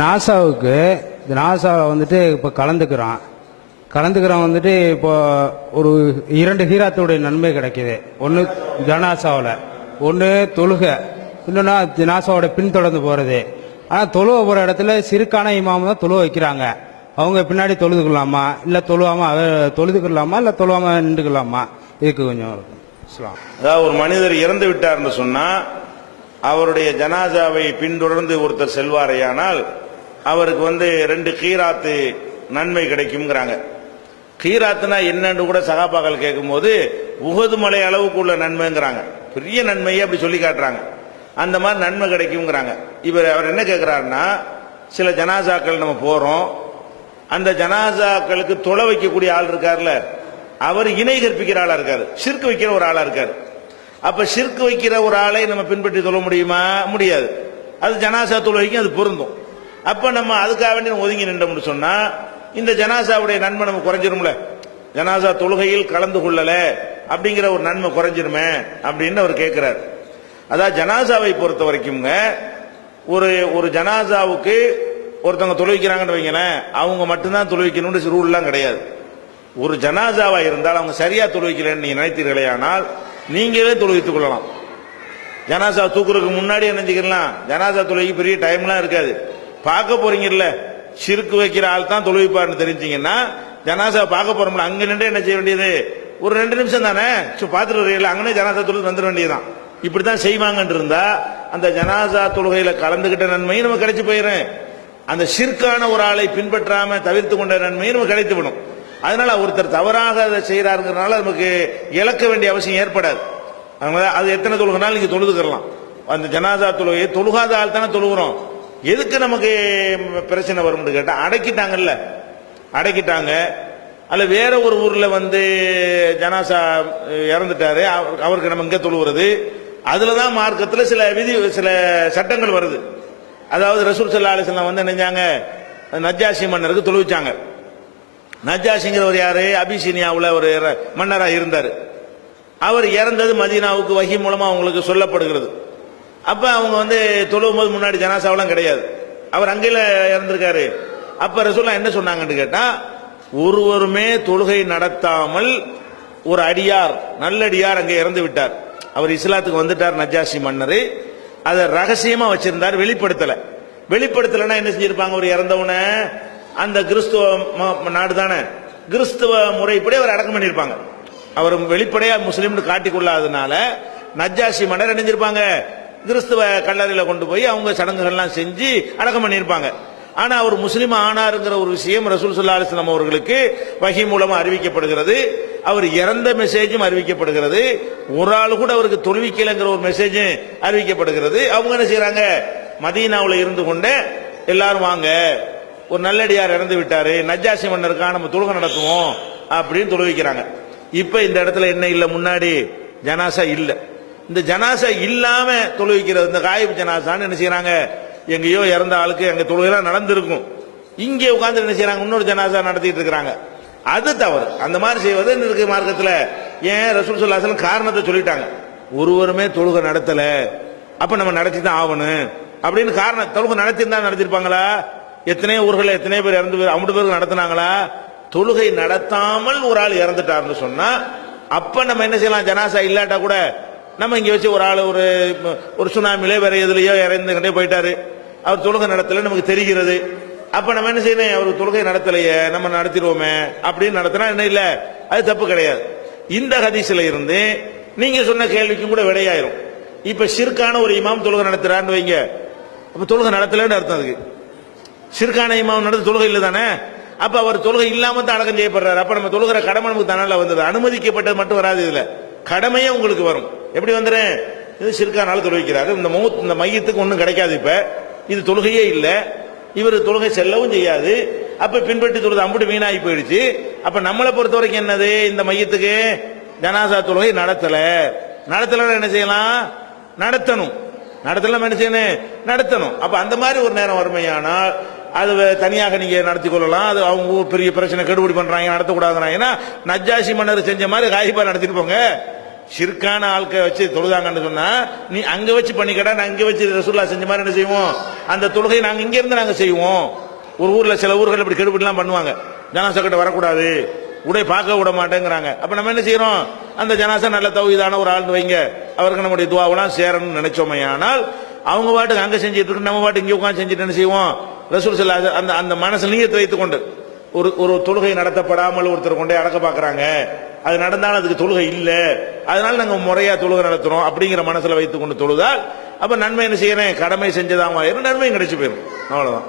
நாசாவுக்கு நாசாவில் வந்துட்டு இப்போ கலந்துக்கிறோம் வந்துட்டு இப்போ ஒரு 2 ஹீராத்துடைய நன்மை கிடைக்கிது. ஒன்று ஜனாசாவில், ஒன்று தொழுகை, இன்னொன்று நாசாவோட பின்தொடர்ந்து போகிறது. ஆனால் தொழுவ போகிற இடத்துல சிறுக்கான இமாம் தான் தொழுவ வைக்கிறாங்க. அவங்க பின்னாடி தொழுதுக்கலாமா, இல்லை தொழுதுக்கலாமா, இல்லை தொழுவாம நின்றுக்கலாமா? இதுக்கு கொஞ்சம் சொல்லலாம். அதாவது ஒரு மனிதர் இறந்து விட்டார்னு சொன்னா அவருடைய ஜனாசாவை பின்தொடர்ந்து ஒருத்தர் செல்வாரையானால் அவருக்கு 2 கீராத்து நன்மை கிடைக்கும்ங்கிறாங்க. கீராத்துனா என்னன்னு கூட சகாபாக்கள் கேட்கும் போது உஹது மலை அளவுக்கு உள்ள நன்மைங்கிறாங்க. பெரிய நன்மையை அப்படி சொல்லி காட்டுறாங்க. அந்த மாதிரி நன்மை கிடைக்கும்ங்கிறாங்க. அவர் என்ன கேட்கிறாருன்னா, சில ஜனாசாக்கள் நம்ம போறோம், அந்த ஜனாசாக்களுக்கு தொலை வைக்கக்கூடிய ஆள் இருக்காருல்ல, அவர் இணை கற்பிக்கிற ஆளா இருக்காரு, ஷிர்க் வைக்கிற ஒரு ஆளா இருக்காரு. அப்ப ஷிர்க் வைக்கிற ஒரு ஆளை நம்ம பின்பற்றி தொழ முடியுமா? முடியாது. அது ஜனாசா தொழுகைக்கும் அது பொருந்தும். அப்ப நம்ம அதுக்காக வேண்டி ஒதுங்கி நின்றோம்னு சொன்னா இந்த ஜனாசாவுடைய நன்மை நம்ம குறைஞ்சிரும்ல. ஜனாசா தொழுகையில் கலந்து கொள்ளல அப்படிங்கிற ஒரு நன்மை குறைஞ்சிருமே அப்படின்னு அவர் கேட்கிறார். அதாவது ஜனாசாவை பொறுத்த வரைக்கும் ஒரு ஜனாசாவுக்கு ஒருத்தவங்க தொழுவிக்கிறாங்கன்னு வைங்களேன், அவங்க மட்டும்தான் தொழுவிக்கணும்னு ரூல்லாம் கிடையாது. ஒரு ஜனாசாவா இருந்தால் அவங்க சரியா தொழுவிக்கலன்னு நீங்க நினைத்தீர்களே ஆனால் நீங்களே தொழுவித்துக் கொள்ளலாம். ஜனாசா தூக்குறதுக்கு முன்னாடி நினைச்சுக்கலாம். ஜனாசா தொழுகைக்கு பெரிய டைம்லாம் இருக்காது. பார்க்க போறீங்கல்ல, சிறுக்கு வைக்கிற ஆள் தான் தொழுவிப்பார்னு தெரிஞ்சீங்கன்னா ஜனாசா பார்க்க போறோம்ல, அங்க நின்று என்ன செய்ய வேண்டியது, ஒரு 2 நிமிஷம் தானே பார்த்துட்டு வரீங்களா, அங்கே ஜனாசா தொழுது வந்துட வேண்டியதுதான். இப்படித்தான் செய்வாங்கன்னு இருந்தா அந்த ஜனாசா தொழுகையில கலந்துகிட்ட நன்மையும் நம்ம கிடைச்சு போயிடும். அந்த ஷிர்கான ஒரு ஆளை பின்பற்றாம தவிர்த்து கொண்ட நன்மையும் நம்ம கிடைத்து விடும். அதனால ஒருத்தர் தவறாக அதை செய்யறாருங்கிறதுனால நமக்கு இழக்க வேண்டிய அவசியம் ஏற்படாது. அது எத்தனை தொழுகினாலும் நீங்க தொழுதுக்கலாம். அந்த ஜனாசா தொழுகையை தொழுகாத ஆள் தானே தொழுகிறோம். எதுக்கு நமக்கு பிரச்சனை வரும்னு கேட்டா, அடக்கிட்டாங்க அல்ல வேற ஒரு ஊர்ல ஜனாசா இறந்துட்டாரு, அவருக்கு நம்ம இங்க தொழுகிறது. அதுலதான் மார்க்கத்தில் சில சட்டங்கள் வருது. அதாவது ரசூல் ஸல்லல்லாஹு அலைஹி வஸல்லம் நினைஞ்சாங்க, நஜ்ஜாஷி மன்னருக்கு தொழுவிச்சாங்க. நஜ்ஜாஷிங்கிறவர் யாரு? அபிசீனியாவில் ஒரு மன்னராக இருந்தார். அவர் இறந்தது மதீனாவுக்கு வஹி மூலமா அவங்களுக்கு சொல்லப்படுகிறது. அப்ப அவங்க தொழுவும் போது முன்னாடி ஜனாசாவெல்லாம் கிடையாது, அவர் அங்கேயில இறந்திருக்காரு. அப்ப ரசூலுல்லாஹ் என்ன சொன்னாங்கன்னு கேட்டா, ஒருவருமே தொழுகை நடத்தாமல் ஒரு அடியார், நல்லடியார் அங்கே இறந்து விட்டார். அவர் இஸ்லாத்துக்கு வந்துட்டார் நஜ்ஜாஷி மன்னர். அதை ரகசியமா வச்சிருந்தார், வெளிப்படுத்தலைன்னா என்ன செஞ்சிருப்பாங்க? ஒரு இறந்தவன அந்த கிறிஸ்துவ நாடு தானே, கிறிஸ்துவ முறைப்படி அவர் அடக்கம் பண்ணிருப்பாங்க. அவர் வெளிப்படையா முஸ்லீம்னு காட்டிக்கொள்ளாதனால நஜ்ஜாஷி மன்னர் நினைஞ்சிருப்பாங்க, கிறிஸ்துவ கல்லறையில கொண்டு போய் அவங்க சடங்குகள்லாம் செஞ்சு அடக்கம் பண்ணியிருப்பாங்க. ஆனா அவர் முஸ்லீம் ஆனாருங்கிற ஒரு விஷயம் ரசூல் ஸல்லல்லாஹு அலைஹி வஸல்லம் அவர்களுக்கு வஹி மூலமா அறிவிக்கப்படுகிறது. அவர் இறந்த மெசேஜும் அறிவிக்கப்படுகிறது. ஒரு ஆள் கூட அவருக்கு தொழுவிக்கலைங்கிற ஒரு மெசேஜ் அறிவிக்கப்படுகிறது. அவங்க என்ன செய்யறாங்க, மதீனாவில் இருந்து கொண்டு எல்லாரும் வாங்க, ஒரு நல்லடியார் இறந்து விட்டாரு, நஜ்ஜாஷி மன்னருக்கா நம்ம தொழுகை நடத்துவோம் அப்படின்னு தொழுவிக்கிறாங்க. இப்ப இந்த இடத்துல என்ன இல்ல, முன்னாடி ஜனாசா இல்ல. இந்த ஜனாசா இல்லாம தொழுவிக்கிறது, இந்த காயிப் ஜனாசான்னு என்ன செய்யறாங்க, எங்கேயோ இறந்த ஆளுக்கு எங்க தொழுகைலாம் நடந்திருக்கும், இங்கே உட்கார்ந்து என்ன செய்யறாங்க, இன்னொரு ஜனாசா நடத்திட்டு இருக்கிறாங்க. அது தவறு. அந்த மாதிரி செய்வது இருக்கு மார்க்கத்தில். ஏன் ரசூல் ஸல்லல்லாஹு அலைஹி வஸல்லம் காரணத்தை சொல்லிட்டாங்க, ஒருவருமே தொழுகை நடத்தல, அப்ப நம்ம நடத்தி தான் ஆகணும் அப்படின்னு காரணம். தொழுகை நடத்திருந்தா நடத்திருப்பாங்களா? எத்தனை ஊர்கள் எத்தனை பேர் இறந்து பேர் 50 பேருக்கு நடத்தினாங்களா? தொழுகை நடத்தாமல் ஒரு ஆள் இறந்துட்டார்னு சொன்னா அப்ப நம்ம என்ன செய்யலாம், ஜனாசா இல்லாட்டா கூட நம்ம இங்க வச்சு ஒரு ஆள் ஒரு சுனாமிலே வேற எதுலயோ இறந்துகிட்டே போயிட்டாரு, அவர் தொழுகை நடத்தல நமக்கு தெரிகிறது. அப்ப நம்ம என்ன செய்யணும், அவர் தொழுகை நடத்தலையே நம்ம நடத்திடுவோமே அப்படின்னு நடத்தினா என்ன இல்ல, அது தப்பு கிடையாது. இந்த ஹதீஸ்ல இருந்து நீங்க சொன்ன கேள்விக்கும் கூட விடையாயிரும். இப்ப ஷிர்கான ஒரு இமாம் தொழுகை நடத்துறான்னு வைங்க, அப்ப தொழுகை நடத்தலன்னு அர்த்தம். அதுக்கு ஷிர்கான இமாம் நடத்த தொழுகை இல்லை தானே, அப்ப அவர் தொழுகை இல்லாம தான் அடக்கம் செய்யப்படுறாரு. அப்ப நம்ம தொழுகிற கடமை நமக்கு தானால வந்தது, அனுமதிக்கப்பட்டது மட்டும் வராது. இதுல கடமையே உங்களுக்கு வரும். எப்படி வந்துறேன், இது ஷிர்கானால தொழுவிக்கிறாரு, இந்த மையத்துக்கு ஒன்றும் கிடைக்காது. இப்ப இது தொழுகையே இல்லை, இவர் தொழுகை செல்லவும் செய்யாது. அப்ப பின்பற்றி தொழுது அம்புட்டு வீணாகி போயிடுச்சு. அப்ப நம்மளை பொறுத்த வரைக்கும் என்னது, இந்த மையத்துக்கு ஜனாசா தொழுகை நடத்தல என்ன செய்யலாம், நடத்தணும். என்ன செய்யணும், நடத்தணும். அப்ப அந்த மாதிரி ஒரு நேரம் வறுமையானால் அது தனியாக நீங்க நடத்தி கொள்ளலாம். அது அவங்க பெரிய பிரச்சனை கெடுபிடி பண்றாங்க, நடத்தக்கூடாதுன்னா நஜ்ஜாஷி மன்னர் செஞ்ச மாதிரி காயிபா நடத்திட்டு போங்க. ஷிர்கான ஆட்களை வச்சு தொழுதாங்கன்னு சொன்னா நீ அங்க வச்சு பண்ணிக்கடா, நான் இங்க வச்சு ரசூலுல்லாஹ் செஞ்ச மாதிரி என்ன செய்வோம், அந்த தொழுகையை நாங்க இங்க இருந்து நாங்க செய்வோம். ஒரு ஊர்ல சில ஊர்கள் இப்படி கெடுபிடிலாம் பண்ணுவாங்க, ஜனாசா கிட்ட வரக்கூடாது, உடை பார்க்க விட மாட்டேங்கிறாங்க. அப்ப நம்ம என்ன செய்யறோம், அந்த ஜனாசா நல்ல தௌஹீதான ஒரு ஆள் வைங்க, அவருக்கு நம்முடைய துஆவெல்லாம் சேரணும்னு நினைச்சோமே. ஆனால் அவங்க பாட்டுக்கு அங்க செஞ்சுட்டு இருக்கு, நம்ம பாட்டு இங்க உட்காந்து செஞ்சுட்டு என்ன செய்வோம், ரசூல் ஸல்லல்லாஹு அலைஹி அந்த அந்த மனசுல நீயத்தை வைத்துக் கொண்டு ஒரு தொழுகை நடத்தப்படாமல் ஒருத்தர் கொண்டே அடக்க பாக்குறாங்க, அது நடந்தாலும் அதுக்கு தொழுகை இல்ல, அதனால நாங்க முறையா தொழுகை நடத்துறோம் அப்படிங்கிற மனசுல வைத்துக் கொண்டு தொழுதால் அப்ப நன்மை என்ன செய்யறேன், கடமை செஞ்சதாமா நன்மையும் கிடைச்சு போயிடும். அவ்வளவுதான்.